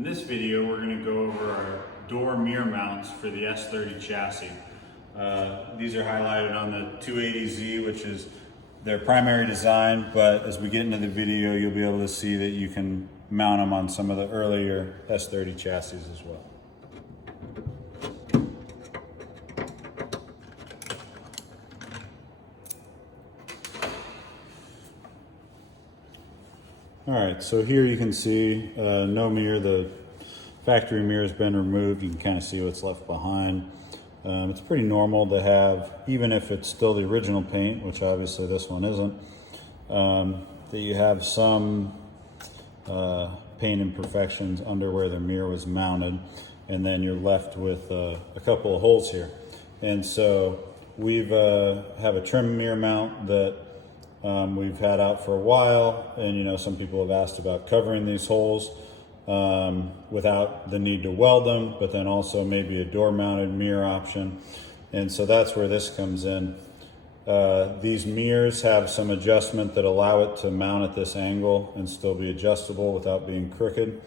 In this video, we're going to go over our door mirror mounts for the S30 chassis. These are highlighted on the 280Z, which is their primary design, but as we get into the video, you'll be able to see that you can mount them on some of the earlier S30 chassis as well. All right, so here you can see no mirror. The factory mirror has been removed. You can kind of see what's left behind. It's pretty normal to have, even if it's still the original paint, which obviously this one isn't, that you have some paint imperfections under where the mirror was mounted, and then you're left with a couple of holes here. And so we've have a trim mirror mount that we've had out for a while, and you know, some people have asked about covering these holes without the need to weld them, but then also maybe a door mounted mirror option. And so that's where this comes in. These mirrors have some adjustment that allow it to mount at this angle and still be adjustable without being crooked.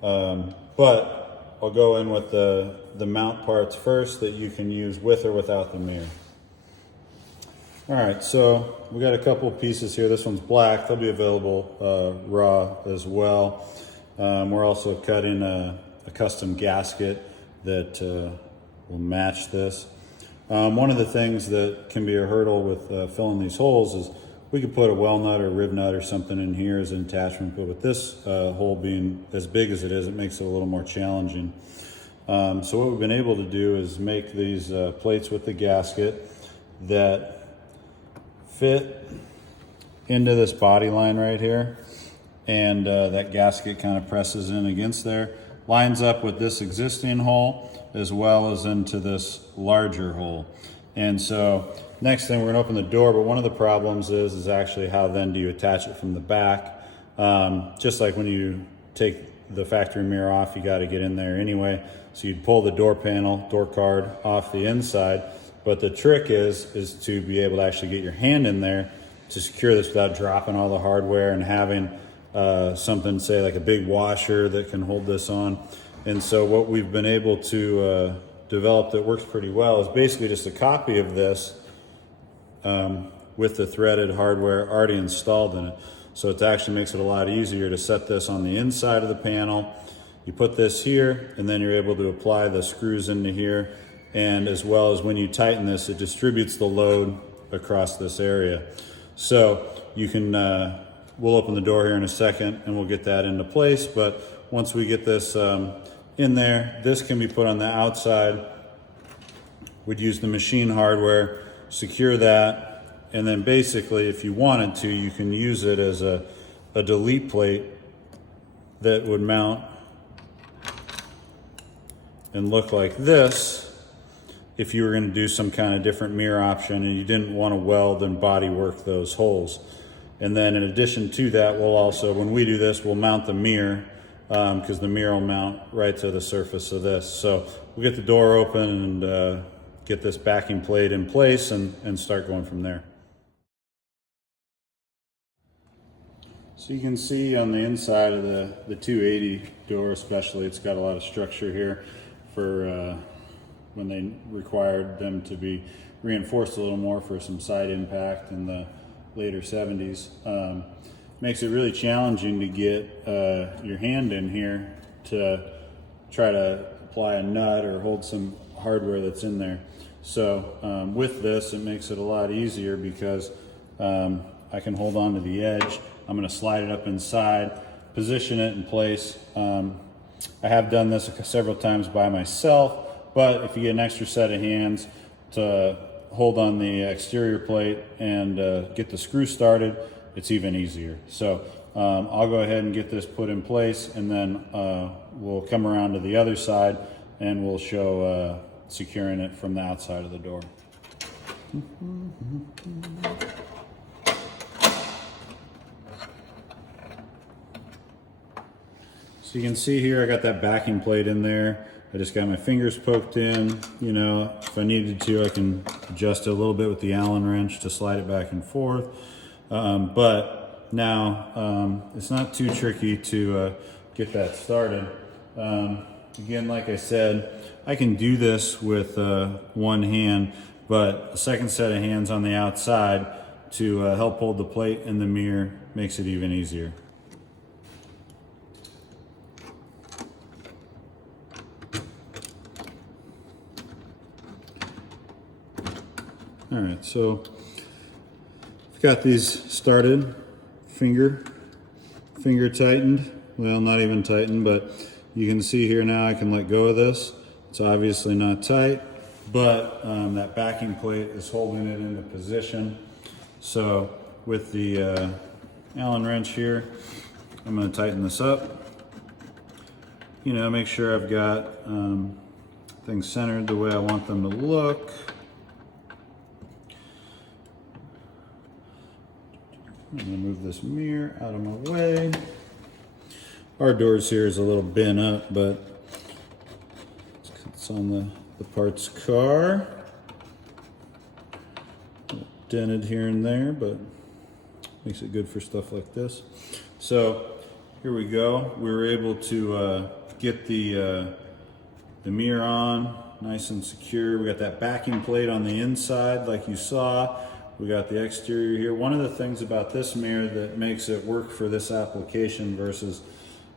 But I'll go in with the mount parts first that you can use with or without the mirror. All right, so we got a couple pieces here. This one's black. They'll be available raw as well. We're also cutting a custom gasket that will match this. One of the things that can be a hurdle with filling these holes is we could put a well nut or rib nut or something in here as an attachment, but with this hole being as big as it is, it makes it a little more challenging. So what we've been able to do is make these plates with the gasket that fit into this body line right here, and that gasket kind of presses in against there, lines up with this existing hole as well as into this larger hole. And so next thing, we're gonna open the door, but one of the problems is actually how then do you attach it from the back. Just like when you take the factory mirror off, you got to get in there anyway. So you'd pull the door panel, door card off the inside. But the trick is to be able to actually get your hand in there to secure this without dropping all the hardware and having something, say like a big washer that can hold this on. And so what we've been able to develop that works pretty well is basically just a copy of this with the threaded hardware already installed in it. So it actually makes it a lot easier to set this on the inside of the panel. You put this here, and then you're able to apply the screws into here. And as well as when you tighten this, it distributes the load across this area. So you can, we'll open the door here in a second and we'll get that into place. But once we get this in there, this can be put on the outside. We'd use the machine hardware, secure that. And then basically, if you wanted to, you can use it as a delete plate that would mount and look like this if you were going to do some kind of different mirror option and you didn't want to weld and body work those holes. And then in addition to that, we'll also, when we do this, we'll mount the mirror because the mirror will mount right to the surface of this. So we'll get the door open and get this backing plate in place and start going from there. So you can see on the inside of the 280 door especially, it's got a lot of structure here for when they required them to be reinforced a little more for some side impact in the later 70s. Makes it really challenging to get your hand in here to try to apply a nut or hold some hardware that's in there. So with this, it makes it a lot easier because I can hold on to the edge. I'm gonna slide it up inside, position it in place. I have done this several times by myself, but if you get an extra set of hands to hold on the exterior plate and get the screw started, it's even easier. So I'll go ahead and get this put in place, and then we'll come around to the other side and we'll show securing it from the outside of the door. So you can see here, I got that backing plate in there. I just got my fingers poked in. You know, if I needed to, I can adjust it a little bit with the Allen wrench to slide it back and forth. But now it's not too tricky to get that started. Again, like I said, I can do this with one hand, but a second set of hands on the outside to help hold the plate in the mirror makes it even easier. All right, so I've got these started, finger tightened. Well, not even tightened, but you can see here now I can let go of this. It's obviously not tight, but that backing plate is holding it into position. So with the Allen wrench here, I'm going to tighten this up. You know, make sure I've got things centered the way I want them to look. I'm going to move this mirror out of my way. Our doors here is a little bent up, but it's on the parts car. Dented here and there, but makes it good for stuff like this. So here we go. We were able to get the mirror on nice and secure. We got that backing plate on the inside like you saw. We got the exterior here. One of the things about this mirror that makes it work for this application versus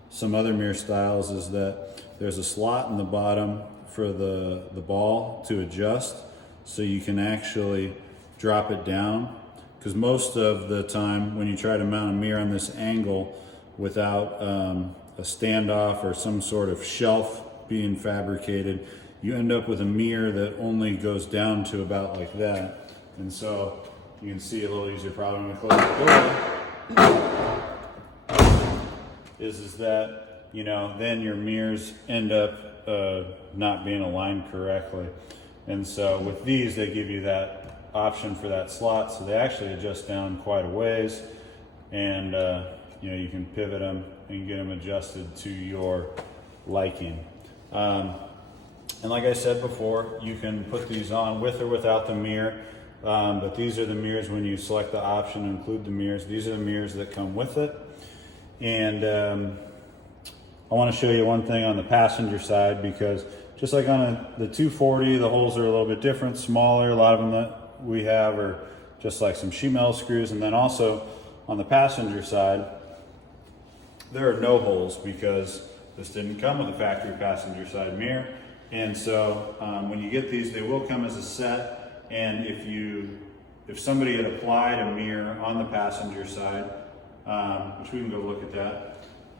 some other mirror styles is that there's a slot in the bottom for the ball to adjust, so you can actually drop it down, because most of the time when you try to mount a mirror on this angle without a standoff or some sort of shelf being fabricated, you end up with a mirror that only goes down to about like that. And so you can see a little easier problem when we close the door is that, you know, then your mirrors end up not being aligned correctly. And so with these, they give you that option for that slot, so they actually adjust down quite a ways, and you know, you can pivot them and get them adjusted to your liking. And like I said before, you can put these on with or without the mirror, but these are the mirrors when you select the option to include the mirrors. These are the mirrors that come with it. And I want to show you one thing on the passenger side, because just like on the 240, the holes are a little bit different, smaller. A lot of them that we have are just like some sheet metal screws. And then also on the passenger side, there are no holes because this didn't come with a factory passenger side mirror. And so when you get these, they will come as a set. And if somebody had applied a mirror on the passenger side, which we can go look at that.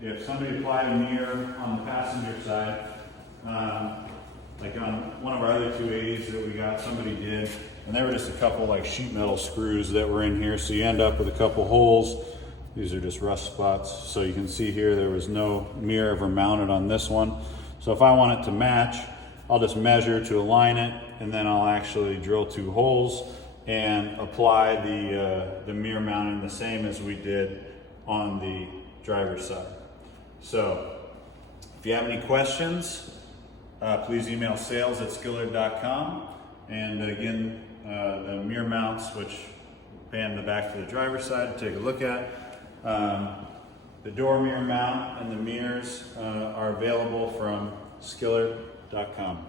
If somebody applied a mirror on the passenger side, like on one of our other 280s that we got, somebody did, and there were just a couple like sheet metal screws that were in here, so you end up with a couple holes. These are just rust spots. So you can see here there was no mirror ever mounted on this one. So if I want it to match, I'll just measure to align it, and then I'll actually drill 2 holes and apply the mirror mounting the same as we did on the driver's side. So if you have any questions, please email sales@skillard.com. And again, the mirror mounts, which pan the back to the driver's side to take a look at. The door mirror mount and the mirrors are available from Skillard.com.